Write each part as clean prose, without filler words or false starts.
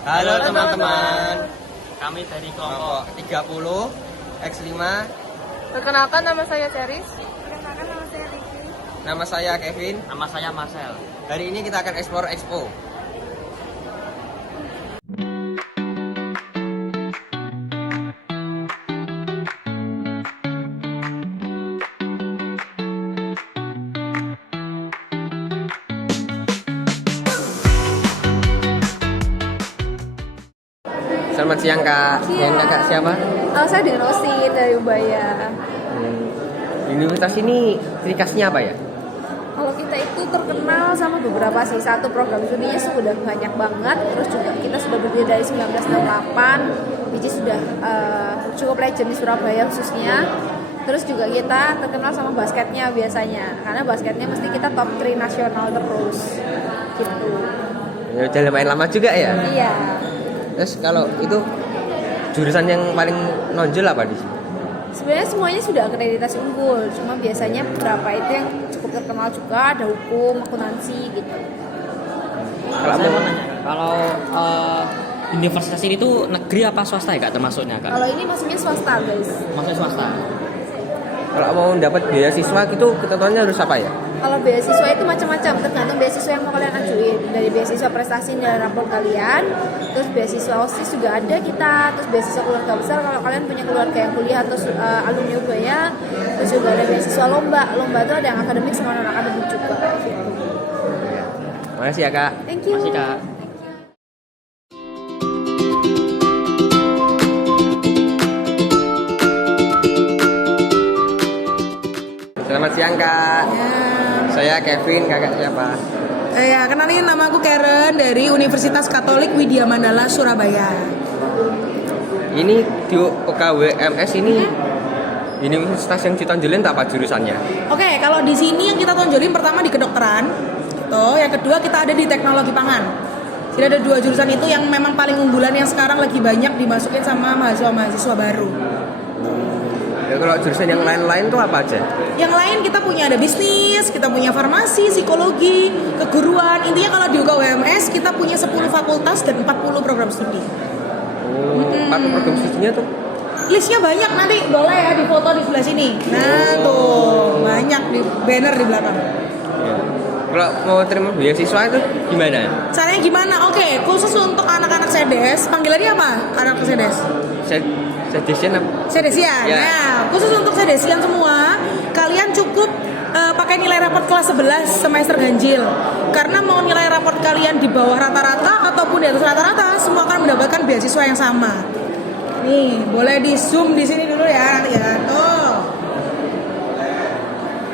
Halo teman-teman, Kami dari kelompok kelompok 30 X5. Perkenalkan, nama saya Ceris. Perkenalkan, nama saya Ricky. Nama saya Kevin. nama saya Marcel. Hari ini kita akan explore Expo. Selamat siang Kak. Siang. Yang Kakak siapa? Saya dengan Osi dari Ubaya. Di universitas ini ciri khasnya apa ya? Kalau kita itu terkenal sama beberapa sih. Satu, program studinya sudah banyak banget. Terus juga kita sudah berdiri dari 1968, which is sudah cukup legend di Surabaya khususnya. Terus juga kita terkenal sama basketnya biasanya, karena basketnya mesti kita top 3 nasional terus gitu. Ya, udah lumayan lama juga ya. Iya. Terus kalau itu jurusan yang paling nonjol apa di sini? Sebenarnya semuanya sudah akreditasi unggul, cuma biasanya beberapa itu yang cukup terkenal juga, ada hukum, akuntansi gitu. Kalau Saya mau- mau nanya, kalau universitas ini tuh negeri apa swasta ya Kak termasuknya Kak? Kalau ini maksudnya swasta guys. Maksudnya swasta. Kalau mau dapat beasiswa gitu ketentuannya harus apa ya? Kalau beasiswa itu macam-macam, tergantung beasiswa yang mau kalian ajuin. Dari beasiswa prestasi dan rapor kalian, terus beasiswa OSIS juga ada kita, terus beasiswa keluarga besar kalau kalian punya keluarga yang kuliah atau alumni Ubaya, terus juga ada beasiswa lomba. Lomba itu ada yang akademik sama non akademik juga. Gitu. Makasih ya Kak. Thank you. Masih Kak. Selamat siang Kak. Saya Kevin, kakak siapa? Ya, kenalin, nama aku Karen dari Universitas Katolik Widya Mandala Surabaya. Ini di UKWMS ini universitas yang ditonjolin tak apa jurusannya? Oke, kalau di sini yang kita tonjolin pertama di kedokteran, tuh, yang kedua kita ada di teknologi pangan. Jadi ada 2 jurusan itu yang memang paling unggulan yang sekarang lagi banyak dimasukin sama mahasiswa-mahasiswa baru. Ya, kalau jurusan yang lain-lain tuh apa aja? Yang lain kita punya ada bisnis, kita punya farmasi, psikologi, keguruan. Intinya kalau di UKWMS kita punya 10 fakultas dan 40 program studi. Oh, 4 program studinya tuh. Listnya banyak, nanti boleh ya di foto di sebelah sini. Nah tuh, banyak di banner di belakang. Ya. Kalau mau terima beasiswa itu gimana? Caranya gimana? Oke, khusus untuk anak-anak sedes, panggilannya apa? Anak sedes? Suggestion apa? Sedesian. Ya. Nah, khusus untuk sedesian semua, kalian cukup pakai nilai raport kelas 11 semester ganjil. Karena mau nilai raport kalian di bawah rata-rata ataupun di atas rata-rata, semua akan mendapatkan beasiswa yang sama. Nih, boleh di zoom di sini dulu ya nanti ya. Tuh.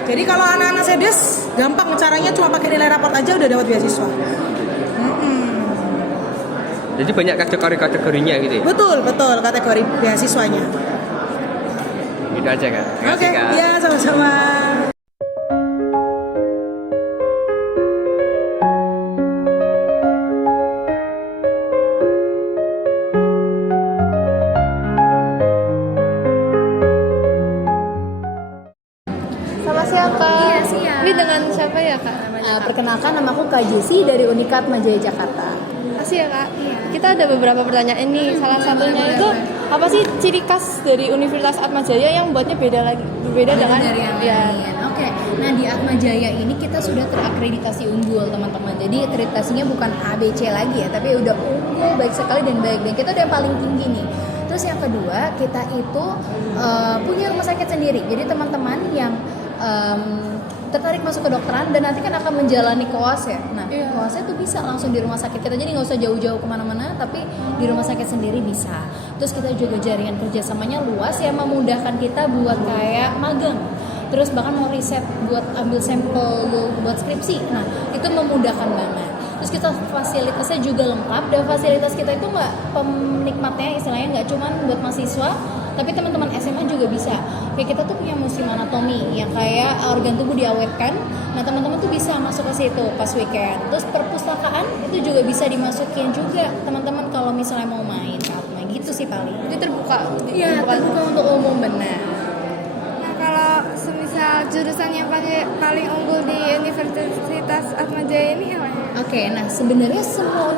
Jadi kalau anak-anak sedes gampang caranya, cuma pakai nilai raport aja udah dapat beasiswa. Jadi banyak kategori-kategorinya gitu ya? Betul kategori beasiswanya. Gitu aja Kak. Terima Oke, kasih Kak. ya sama-sama. Sama siapa? Iya, siap. Ini dengan siapa ya Kak namanya? Perkenalkan, nama aku Kak Jessy dari Unikat Majaya Jakarta. Makasih ya Kak. Kita ada beberapa pertanyaan nih. Salah satunya itu apa sih ciri khas dari Universitas Atmajaya yang buatnya berbeda dengan dari yang ya. lain. Oke. Nah, di Atmajaya ini kita sudah terakreditasi unggul, teman-teman. Jadi akreditasinya bukan A, B, C lagi ya, tapi udah unggul baik sekali dan baik. Dan kita udah yang paling tinggi nih. Terus yang kedua, kita itu punya rumah sakit sendiri. Jadi teman-teman yang tertarik masuk ke kedokteran dan nanti kan akan menjalani koas ya. Nah, koasnya tuh bisa langsung di rumah sakit kita, jadi nggak usah jauh-jauh kemana-mana, tapi di rumah sakit sendiri bisa. Terus kita juga jaringan kerjasamanya luas ya, memudahkan kita buat kayak magang. Terus bahkan mau riset buat ambil sampel buat skripsi, nah itu memudahkan banget. Terus kita fasilitasnya juga lengkap, dan fasilitas kita itu nggak penikmatnya istilahnya nggak cuma buat mahasiswa, tapi teman-teman SMA juga bisa. Kayak kita tuh punya museum anatomi yang kayak organ tubuh diawetkan. Nah teman-teman tuh bisa masuk ke situ pas weekend. Terus perpustakaan itu juga bisa dimasukin juga teman-teman kalau misalnya mau main apa gitu sih paling. Itu terbuka. Iya, terbuka untuk umum, benar. Nah, kalau semisal jurusan yang paling unggul di Universitas Atmajaya ini apa ya? Oke, nah sebenarnya semua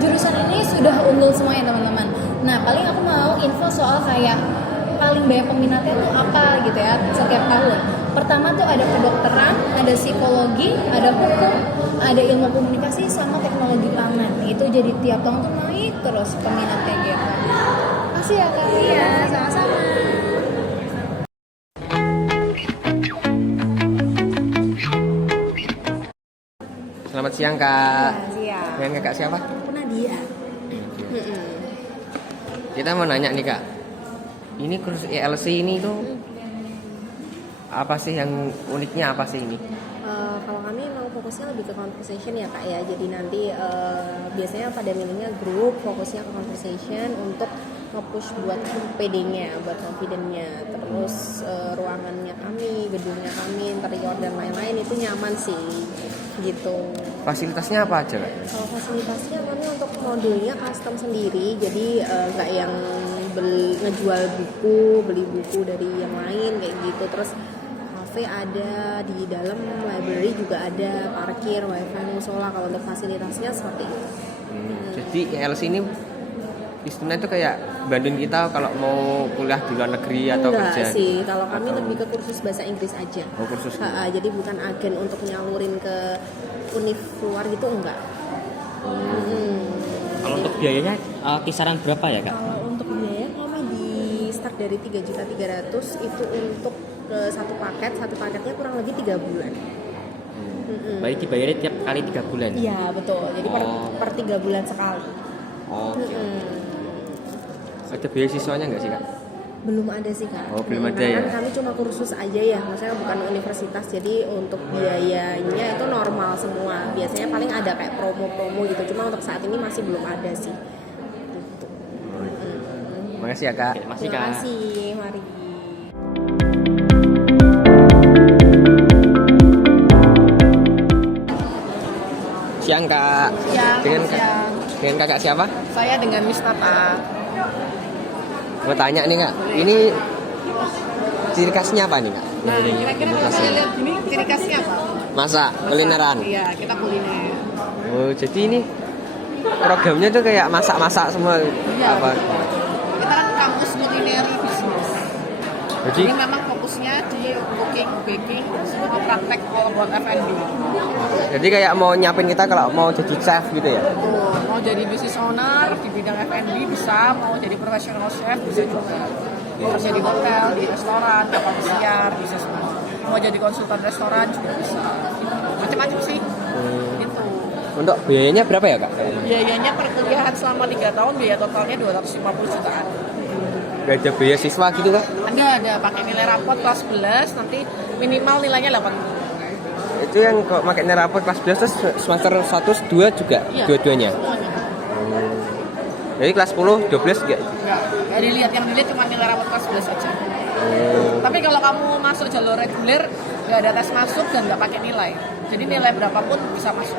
jurusan ini sudah unggul semuanya teman-teman. Nah paling aku mau info soal kayak paling banyak peminatnya tuh apa gitu ya setiap tahun. Pertama tuh ada kedokteran, ada psikologi, ada hukum, ada ilmu komunikasi sama teknologi pangan. Itu jadi tiap tahun tuh naik terus peminatnya gitu. Makasih ya Kak. Iya, sama-sama. Selamat siang Kak. Siap. Dengan Kakak siapa? Aku Nadia. Kita mau nanya nih Kak. Ini kursus ELC ini tuh apa sih yang uniknya apa sih ini? Kalau kami memang fokusnya lebih ke conversation ya Kak ya. Jadi nanti biasanya pada milihnya grup, fokusnya ke conversation untuk nge-push buat PD-nya, buat confident-nya. Terus ruangannya kami, gedungnya kami, interior dan lain-lain itu nyaman sih gitu. Fasilitasnya apa aja Kak? Kalau fasilitasnya kami untuk modulnya custom sendiri, jadi nggak yang ngejual buku, beli buku dari yang lain kayak gitu. Terus cafe ada, di dalam library juga ada, parkir, wifi, musola. Kalau untuk fasilitasnya seperti itu. Jadi ELC ini istilahnya itu kayak bantuin kita kalau mau kuliah di luar negeri atau Enggak kerja. sih, kalau kami Atau- lebih ke kursus bahasa Inggris aja. Oh, kursus. Jadi bukan agen untuk nyalurin ke univ luar gitu enggak. Kalau untuk biayanya kisaran berapa ya Kak? Kalau untuk biaya kami di start dari 3.300.000 itu untuk satu paketnya kurang lebih 3 bulan. Baik dibayarnya tiap kali 3 bulan. Iya betul, jadi per 3 bulan sekali. Oke. Ada beasiswanya nggak sih Kak? Belum ada sih Kak. Oh, belum ada Karena ya? kan kami cuma kursus aja ya, maksudnya bukan universitas. Jadi untuk biayanya itu normal semua. Biasanya paling ada kayak promo-promo gitu. Cuma untuk saat ini masih belum ada sih. Gitu. Makasih ya Kak. Oke, makasih Terima Kak. kasih, mari. Siang Kak. Dengan Kakak siapa? Saya dengan Miss Tata. Mau tanya nih Kak. Ini ciri khasnya apa nih Kak? Nah, kira-kira kalau saya lihat gini, ciri khasnya apa? Masak, kulineran. Iya, kita kuliner. Oh, jadi ini programnya tuh kayak masak-masak semua apa? Kita kan kampus kuliner bisnis. Jadi Jadi memang fokusnya di cooking, baking, semua praktek all about F&B. jadi kayak mau nyiapin kita kalau mau jadi chef gitu ya. Tuh, mau jadi business owner di bidang F&B bisa, mau jadi professional chef bisa juga. Mau kerja di hotel, di restoran, kapal pesiar bisa semua. Mau jadi konsultan restoran juga bisa. Macam-macam sih. Gitu. Untuk biayanya berapa ya Kak? Biayanya perkuliahan selama 3 tahun biaya totalnya 250 jutaan. Gak ada beasiswa gitu Kak? Ada pakai nilai rapot kelas 11 nanti minimal nilainya 80. Itu yang kok pakai raport kelas 11 terus semester 1, 2 juga Iya. dua-duanya. Semuanya. Jadi kelas 10, 12 juga. Enggak dilihat, yang dilihat cuma nilai rapot kelas 11 aja. Tapi kalau kamu masuk jalur reguler nggak ada tes masuk dan nggak pakai nilai. Jadi nilai berapapun bisa masuk.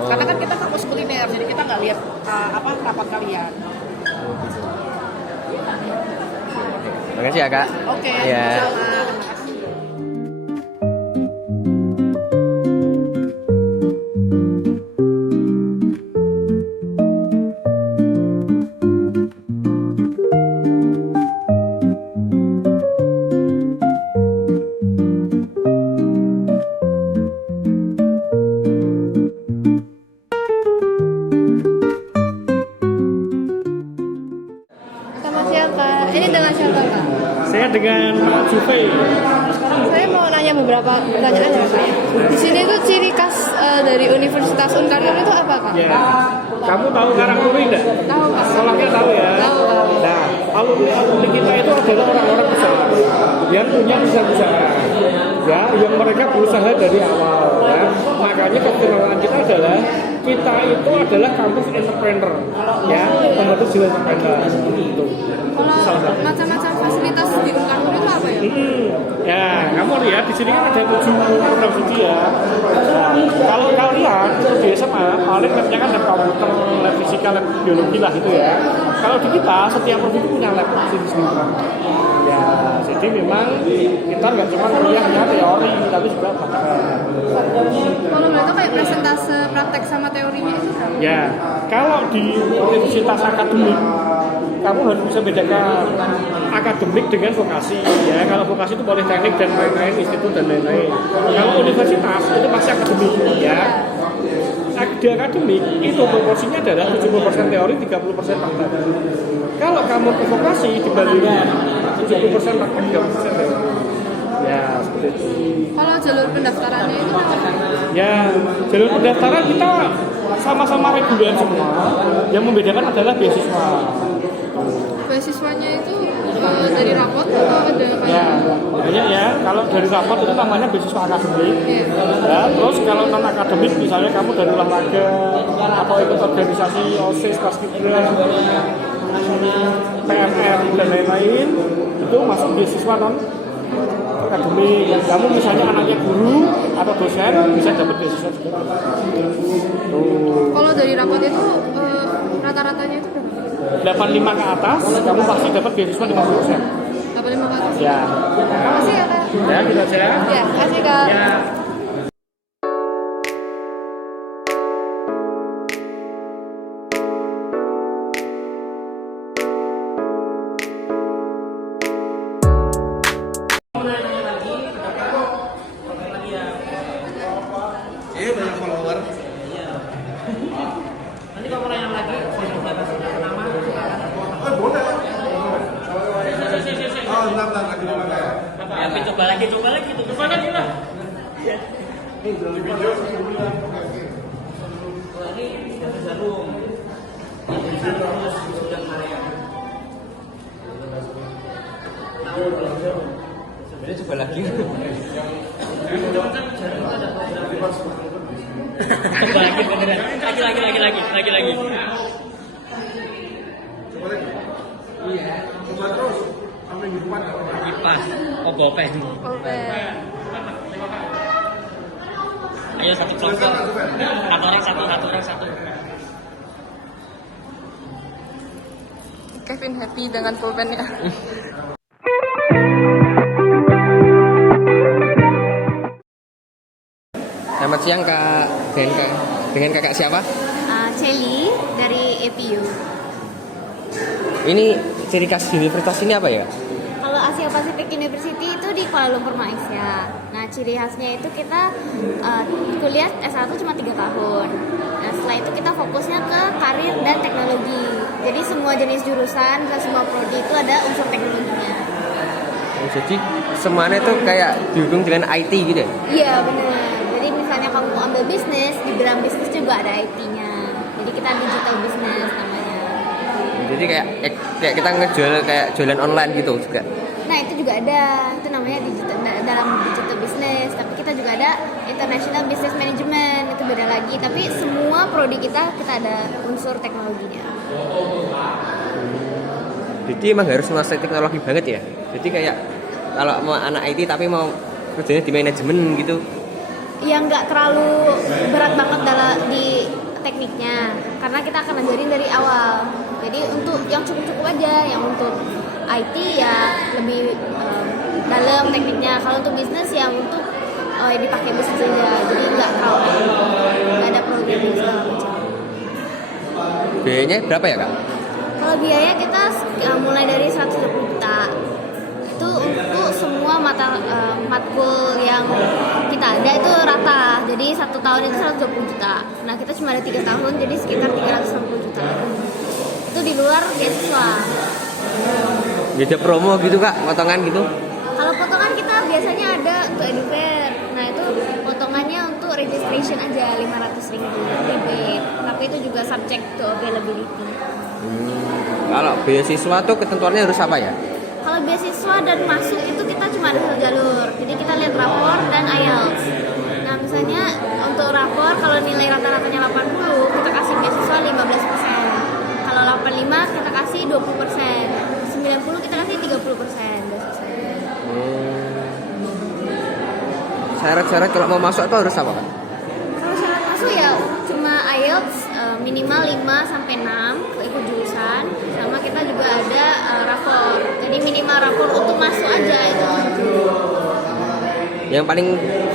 Karena kan kita kampus kuliner, jadi kita nggak lihat rapot kalian. Makasih ya Kak. Oke, Iya. sama-sama. Selamat siang Kak. Ini dengan siapa Kak? Saya dengan Pak Juve. Saya mau nanya beberapa pertanyaan ya Kak. Di sini tuh ciri khas dari Universitas Unkarno itu apa Kak? Ya. Kamu tahu Karangturi enggak? Tahu Kak. Sekolahnya tahu ya. Tahu. Nah, alumni kita itu adalah orang-orang besar yang punya usaha-usaha. Ya, yang mereka berusaha dari awal. Ya. Makanya kebenaran kita adalah kita itu adalah kampus entrepreneur. Ya, pembentuk jiwa entrepreneur. Itu. Salah satu. Macam-macam fasilitas di Unkarno itu apa ya? Ya, kamu lihat di sini kan ada 7 program studi ya. Nah, kalau kalian itu di SMA paling labnya kan lab komputer, lab fisika, lab biologi lah gitu ya. Kalau di kita setiap program itu punya lab sendiri. Ya, jadi Jadi memang kita nggak cuma kuliahnya teori, tapi juga praktek. Kalau boleh tahu kayak presentase praktek sama teorinya itu berapa? Ya, kalau di universitas akademik, kamu harus bisa bedakan akademik dengan vokasi. Ya, kalau vokasi itu politeknik dan lain-lain, institut dan lain-lain. Kalau universitas itu masih akademik. Ya, di akademik itu proporsinya adalah 70% teori, 30% praktek. Kalau kamu ke vokasi dibanding 70% praktek, 30% teori. Ya, seperti itu. Kalau jalur pendaftarannya itu apa? Ya, jalur pendaftaran kita sama-sama reguler semua. Yang membedakan adalah beasiswa. Beasiswanya itu dari rapot atau ada apa? Ya, banyak ya. Kalau dari rapot itu namanya beasiswa akademik. Iya. Ya, terus kalau non akademik misalnya kamu dari olahraga atau ikut organisasi OSIS, Paskibra, PMR dan lain-lain, itu masuk beasiswa non akademik. Kamu misalnya anaknya guru atau dosen bisa dapat beasiswa juga. Kalau dari rapot itu rata-ratanya itu berapa? 85 ke atas, kamu pasti dapat beasiswa 50%. 85 ke atas? Ya. Makasih ya Kak. Ya, gitu aja. Ya, makasih Kak. Ya. Coba lagi lah. Coba lagi. Coba lagi beneran. Lagi. Iya. Coba terus sampai minggu depan. Kipas. Oh, gopeng. Ayo satu kelompok. Satu orang satu. Kevin happy dengan pulpennya. Selamat siang Kak. Dengan kakak siapa? Celi dari EPU. Ini ciri khas universitas ini apa ya? Kalau Asia Pacific University itu di Kuala Lumpur, Malaysia. Nah, ciri khasnya itu kita kuliah S1 cuma 3 tahun. Nah, setelah itu kita fokusnya ke karir dan teknologi. Jadi semua jenis jurusan dan semua prodi itu ada unsur teknologinya. Jadi semuanya tuh kayak dihubung dengan IT gitu ya? Iya, benar. Jadi misalnya kamu mau ambil bisnis, di dalam bisnis juga ada IT-nya. Jadi kita digital business namanya. Jadi kayak kita ngejual kayak jualan online gitu juga. Nah, itu juga ada. Itu namanya digital dalam digital business. Tapi kita juga ada international business management. Itu beda lagi. Tapi semua prodi kita ada unsur teknologinya. Jadi emang harus menguasai teknologi banget ya. Jadi kayak kalau mau anak IT tapi mau kerjanya di manajemen gitu. Ya nggak terlalu berat banget di tekniknya. Karena kita akan ajarin dari awal. Jadi untuk yang cukup-cukup aja, yang untuk IT ya lebih dalam tekniknya. Kalau untuk bisnis ya untuk dipakai bisnis aja. Jadi nggak ada programming segala macam. Biayanya berapa ya Kak? Kalau biaya kita mulai dari 120 juta. Itu untuk semua matkul yang kita ada itu rata. Jadi 1 tahun itu 120 juta. Nah, kita cuma ada 3 tahun jadi sekitar 360 juta. Itu di luar beasiswa. Ada promo gitu Kak, potongan gitu? Kalau potongan kita biasanya ada untuk edufair. Nah, itu potongannya untuk registration aja 500.000 rebate. Tapi itu juga subject to availability. Kalau beasiswa tuh ketentuannya harus apa ya? Kalau beasiswa dan masuk itu kita cuma ada 1 jalur. Jadi kita lihat rapor dan IELTS. Nah, misalnya untuk rapor kalau nilai rata-ratanya 80, kita kasih beasiswa 15%. Kalau 85 kita kasih 20%. 90 kita kasih 30% beasiswa. Syarat-syarat kalau mau masuk itu harus apa Kak? Kalau syarat masuk ya cuma IELTS minimal 5 sampai 6 ikut jurusan, sama kita juga ada rapor. Jadi minimal rapor untuk masuk aja itu. Yang paling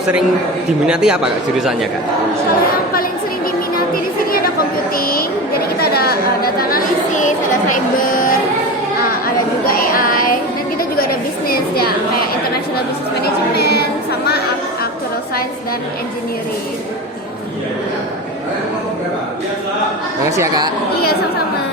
sering diminati apa Kak jurusannya Kak? Kalau yang paling sering diminati di sini ada computing, jadi kita ada data analisis, ada cyber, ada juga AI, dan kita juga ada bisnis ya, kayak international business management, sama actuarial science dan engineering. Makasih ya Kak. Iya, sama-sama.